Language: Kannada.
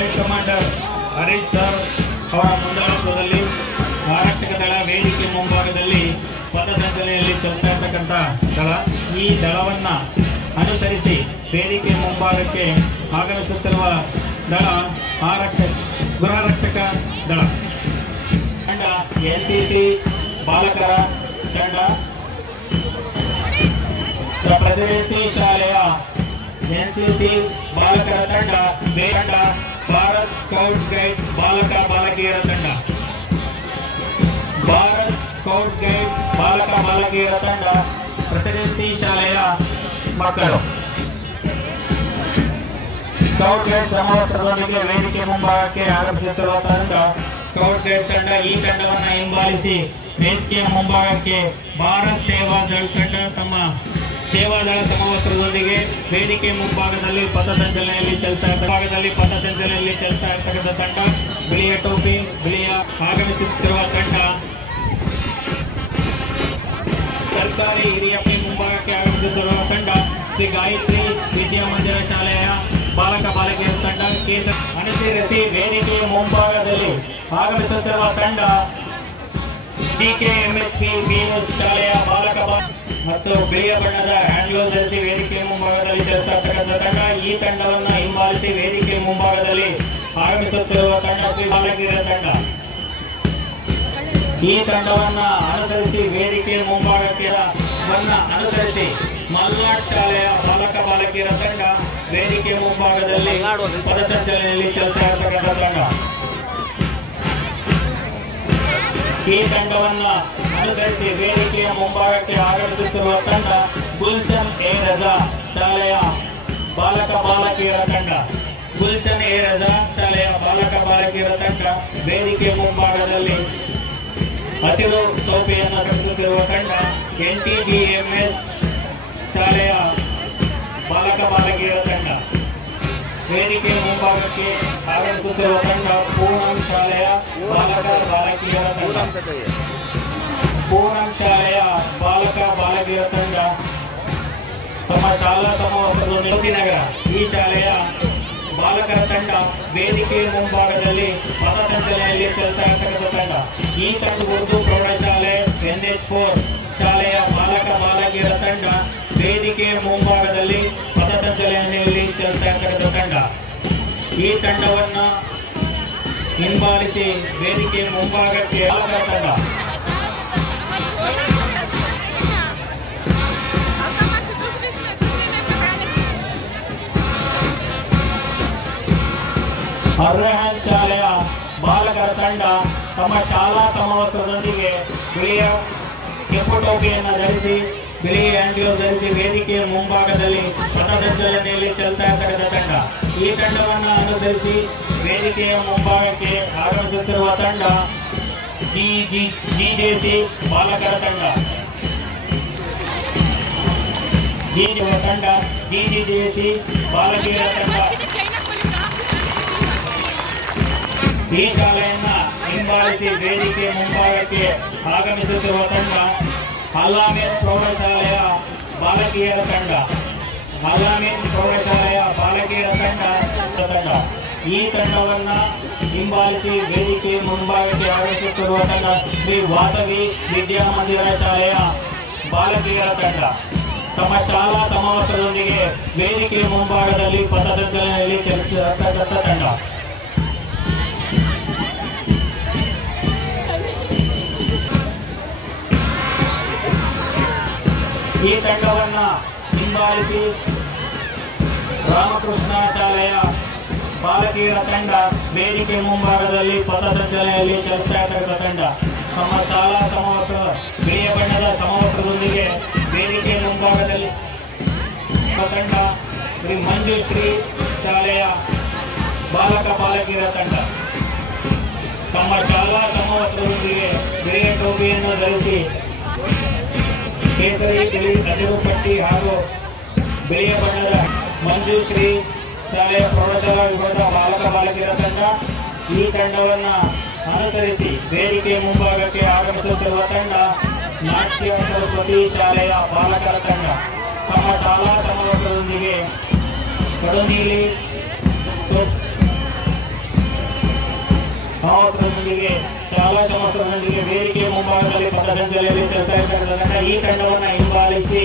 ಬ್ರಿಗೇಡ್ ಕಮಾಂಡರ್ ಹರೀಶ್ ಸರ್ ಅವರ ಮುಂದಾಳತ್ವದಲ್ಲಿ ಆರಕ್ಷಕ ದಳ ವೇದಿಕೆ ಮುಂಭಾಗದಲ್ಲಿ ಪಥಸಂಚಲನೆಯಲ್ಲಿ ಚಲಿಸ್ತಾ ಇರ್ತಕ್ಕಂಥ ದಳ. ಈ ದಳವನ್ನ ಅನುಸರಿಸಿ ವೇದಿಕೆ ಮುಂಭಾಗಕ್ಕೆ ಆಗಮಿಸುತ್ತಿರುವ ದಳ ಗೃಹ ರಕ್ಷಕ ದಳ ತಂಡ, ಎನ್ಸಿಸಿ ಬಾಲಕರ ತಂಡ, ಪ್ರೆಸಿಡೆನ್ಸಿ ಶಾಲೆಯ ಎನ್ಸಿಸಿ ಬಾಲಕರ ತಂಡ, ಭಾರತ್ ಸ್ಕೌಟ್ಸ್ ಗೈಡ್ಸ್ ಬಾಲಕ ಬಾಲಕಿಯರ ತಂಡ, ಭಾರತ್ ಸ್ಕೌಟ್ಸ್ ಗೈಡ್ಸ್ ಬಾಲಕ ಬಾಲಕಿಯರ ತಂಡ, ಪ್ರೆಸಿಡೆನ್ಸಿ ಶಾಲೆಯ ಮಕ್ಕಳು. ಸ್ಕೌಟ್ ಗೈಡ್ ಸಮವಸ್ತ್ರದೊಂದಿಗೆ ವೇದಿಕೆ ಮುಂಭಾಗಕ್ಕೆ ಆಗಮಿಸುತ್ತಿರುವ ತಂಡ ಸ್ಕೌಟ್ ಗೈಡ್ ತಂಡ. ಈ ತಂಡವನ್ನು ಹಿಂಬಾಲಿಸಿ ವೇದಿಕೆಯ ಮುಂಭಾಗಕ್ಕೆ ಭಾರತ್ ಸೇವಾದಳ ತಂಡ ತಮ್ಮ ಸೇವಾದಳ ಸಮವಸ್ತ್ರದೊಂದಿಗೆ ವೇದಿಕೆ ಮುಂಭಾಗದಲ್ಲಿ ಪಥಸಂಚಲನೆಯಲ್ಲಿ ಚಲಿಸ್ತಾ ಇರ್ತಕ್ಕಂಥ ತಂಡ. ಬಿಳಿಯ ಟೋಪಿ ಬಿಳಿಯ ಆಗಮಿಸುತ್ತಿರುವ ತಂಡ ಸರ್ಕಾರಿ ಹಿರಿಯ ಮುಂಭಾಗಕ್ಕೆ ಆಗಮಿಸುತ್ತಿರುವ ತಂಡ ಶ್ರೀ ಗಾಯತ್ರಿ ವಿದ್ಯಾಮಂದಿರ ಶಾಲೆಯ ಬಾಲಕ ಬಾಲಕಿಯರ ತಂಡ. ಅನುಸರಿಸಿ ವೇದಿಕೆಯ ಮುಂಭಾಗದಲ್ಲಿ ಆಗಮಿಸುತ್ತಿರುವ ತಂಡ DKMHP ಶಾಲೆಯ ಬಾಲಕ ಮತ್ತು ಬಿಳಿಯ ಬಣ್ಣದ ಹ್ಯಾಂಡ್ಲೂಮ್ ಧರಿಸಿ ವೇದಿಕೆಯ ಮುಂಭಾಗದಲ್ಲಿ ಚಲಿಸ್ತಾ ಇರ್ತಕ್ಕಂಥ ತಂಡ. ಈ ತಂಡವನ್ನು ಹಿಂಬಾಲಿಸಿ ವೇದಿಕೆಯ ಮುಂಭಾಗದಲ್ಲಿ ಆಗಮಿಸುತ್ತಿರುವ ತಂಡ ಶ್ರೀ ಬಾಲಕಿಯರ ತಂಡ. ಈ ತಂಡವನ್ನ ಅನುಸರಿಸಿ ವೇದಿಕೆಯ ಮುಂಭಾಗಕ್ಕೆ ಅನುಸರಿಸಿ ಮಲ್ನಾಡ್ ಶಾಲೆಯ ಬಾಲಕ ಬಾಲಕಿಯರ ತಂಡ ವೇದಿಕೆಯ ಮುಂಭಾಗದಲ್ಲಿ ಪಥಸಂಚಲನೆಯಲ್ಲಿ ಚಲಿಸ್ತಾ ಇರ್ತಕ್ಕಂಥ ತಂಡ. ಈ ತಂಡವನ್ನ ಅನುಸರಿಸಿ ವೇದಿಕೆಯ ಮುಂಭಾಗಕ್ಕೆ ಆಗಮಿಸುತ್ತಿರುವ ತಂಡ ಗುಲ್ಶನ್ ಎ ರಜಾ ಶಾಲೆಯ ಬಾಲಕ ಬಾಲಕಿಯರ ತಂಡ. ಗುಲ್ಶನ್ ಎ ರಜಾ ಶಾಲೆಯ ಬಾಲಕ ಬಾಲಕಿಯರ ತಂಡ ವೇದಿಕೆಯ ಮುಂಭಾಗದಲ್ಲಿ ಹಸಿರು ಟೋಪಿಯನ್ನು ಧರಿಸುತ್ತಿರುವ ತಂಡ NTGMS ಶಾಲೆಯ ಬಾಲಕ ಬಾಲಕಿಯರ ತಂಡ. ವೇದಿಕೆಯ ಮುಂಭಾಗಕ್ಕೆ ಆಗಮಿಸುತ್ತಿರುವ ತಂಡ ಪೂರ್ಣಂ ಶಾಲೆಯ ಬಾಲಕ ಬಾಲಕಿಯರ ತಂಡ. ಪೂರ್ಣಂ ಶಾಲೆಯ ಬಾಲಕ ಬಾಲಕಿಯರ ತಂಡ ತಮ್ಮ ಶಾಲಾ ಸಮವಸ್ತ್ರದೊಂದಿಗೆ ನಗರ ಈ ಶಾಲೆಯ ಬಾಲಕರ ತಂಡ ವೇದಿಕೆಯ ಮುಂಭಾಗದಲ್ಲಿ ಪಥಸಂಚಲನೆಯಲ್ಲಿ ಚಲಿಸ್ತಾ ಇರ್ತಕ್ಕಂಥ ತಂಡ. ಈ ತಂಡ ಉರ್ದು ಪ್ರೌಢಶಾಲೆ NH4 ಶಾಲೆಯ ಬಾಲಕ ಬಾಲಕಿಯರ ತಂಡ ವೇದಿಕೆಯ ಮುಂಭಾಗದಲ್ಲಿ ಪಥಸಂಚಲನೆಯಲ್ಲಿ ಚಲಿಸ್ತಾ ಇರ್ತಕ್ಕಂಥ ತಂಡ. ಈ ತಂಡವನ್ನ ಹಿಂಬಾಲಿಸಿ ವೇದಿಕೆಯ ಮುಂಭಾಗಕ್ಕೆ ಬಾಲಕರ ತಂಡ. ಅರ್ರಹನ್ ಶಾಲೆಯ ಬಾಲಕರ ತಂಡ ತಮ್ಮ ಶಾಲಾ ಸಮವಸ್ತ್ರದೊಂದಿಗೆ ಬಿಳಿಯ ಕೆಂಪು ಟೋಪಿಯನ್ನು ಧರಿಸಿ ಬಿಳಿ ಹ್ಯಾಂಡ್ಲೂಮ್ ಧರಿಸಿ ವೇದಿಕೆಯ ಮುಂಭಾಗದಲ್ಲಿ ಪಥಸಂಚಲನೆಯಲ್ಲಿ ಚಲಿಸ್ತಾ ಇರ್ತಕ್ಕಂಥ ತಂಡ. ಈ ತಂಡವನ್ನು ಅನುಸರಿಸಿ ವೇದಿಕೆಯ ಮುಂಭಾಗಕ್ಕೆ ಆಗಮಿಸುತ್ತಿರುವ ತಂಡ GJC ಬಾಲಕರ ತಂಡ. GJC ಬಾಲಕಿಯರ ತಂಡ. ಈ ಶಾಲೆಯನ್ನ ಹಿಂಬಾಲಿಸಿ ವೇದಿಕೆಯ ಮುಂಭಾಗಕ್ಕೆ ಆಗಮಿಸುತ್ತಿರುವ ತಂಡ ಅಲ್ಲಾಮೀನ್ ಪ್ರೌಢಶಾಲೆಯ ಬಾಲಕಿಯರ ತಂಡ. ಅಲ್ಲಾಮೀನ್ ಪ್ರೌಢಶಾಲೆಯ ಬಾಲಕಿಯರ ತಂಡ. ಈ ತಂಡವನ್ನ ಹಿಂಬಾಲಿಸಿ ವೇದಿಕೆಯ ಮುಂಭಾಗಕ್ಕೆ ಆಗಮಿಸುತ್ತಿರುವ ತಂಡ ಶ್ರೀ ವಾಸವಿ ವಿದ್ಯಾಮಂದಿರ ಶಾಲೆಯ ಬಾಲಕಿಯರ ತಂಡ. ತಮ್ಮ ಶಾಲಾ ಸಮವಸ್ತ್ರದೊಂದಿಗೆ ವೇದಿಕೆಯ ಮುಂಭಾಗದಲ್ಲಿ ಪಥಸಂಚಲನೆಯಲ್ಲಿ ಚಲಿಸುತ್ತಿರತಕ್ಕಂಥ ತಂಡ. ಈ ತಂಡವನ್ನ ಹಿಂಬಾಲಿಸಿ ರಾಮಕೃಷ್ಣ ಶಾಲೆಯ ಬಾಲಕಿಯರ ತಂಡ ವೇದಿಕೆ ಮುಂಭಾಗದಲ್ಲಿ ಪಥಸಂಚಲನೆಯಲ್ಲಿ ಚಲಿಸ್ತಾ ಇರ್ತಕ್ಕಂಥ ತಂಡ. ತಮ್ಮ ಶಾಲಾ ಸಮವಸ್ತ್ರ ಬಿಳಿಯ ಬಣ್ಣದ ಸಮವಸ್ತ್ರದೊಂದಿಗೆ ವೇದಿಕೆ ಮುಂಭಾಗದಲ್ಲಿ ತಂಡ ಶ್ರೀ ಮಂಜುಶ್ರೀ ಶಾಲೆಯ ಬಾಲಕ ಬಾಲಕಿಯರ ತಂಡ. ತಮ್ಮ ಶಾಲಾ ಸಮವಸ್ತ್ರದೊಂದಿಗೆ ಬಿಳಿಯ ಟೋಪಿಯನ್ನು ಧರಿಸಿ ಕೇಸರಿ ಬಿಳಿ ಹಸಿರು ಪಟ್ಟಿ ಹಾಗೂ ಬಿಳಿಯ ಬಣ್ಣದ ಮಂಜುಶ್ರೀ ಶಾಲೆಯ ಪ್ರೌಢಶಾಲಾ ವಿಭಾಗದ ಬಾಲಕ ಬಾಲಕಿಯರ ತಂಡ. ಈ ತಂಡವನ್ನ ಅನುಸರಿಸಿ ವೇದಿಕೆಯ ಮುಂಭಾಗಕ್ಕೆ ಆಗಮಿಸುತ್ತಿರುವ ತಂಡ ನಾಟ್ಯ ಸರಸ್ವತಿ ಶಾಲೆಯ ಬಾಲಕರ ತಂಡ. ತಮ್ಮ ಶಾಲಾ ಸಮವಸ್ತ್ರದೊಂದಿಗೆ ಕಡುನೀಲಿ ಸಮವಸ್ತ್ರದೊಂದಿಗೆ ಶಾಲಾ ಸಮವಸ್ತ್ರದೊಂದಿಗೆ ವೇದಿಕೆ ಮುಂಭಾಗದಲ್ಲಿ ಪಥಸಂಚಲನೆಯಲ್ಲಿ ಚಲಿಸ್ತಾ ಇರ್ತಕ್ಕಂಥ ಈ ತಂಡವನ್ನು ಹಿಂಬಾಲಿಸಿ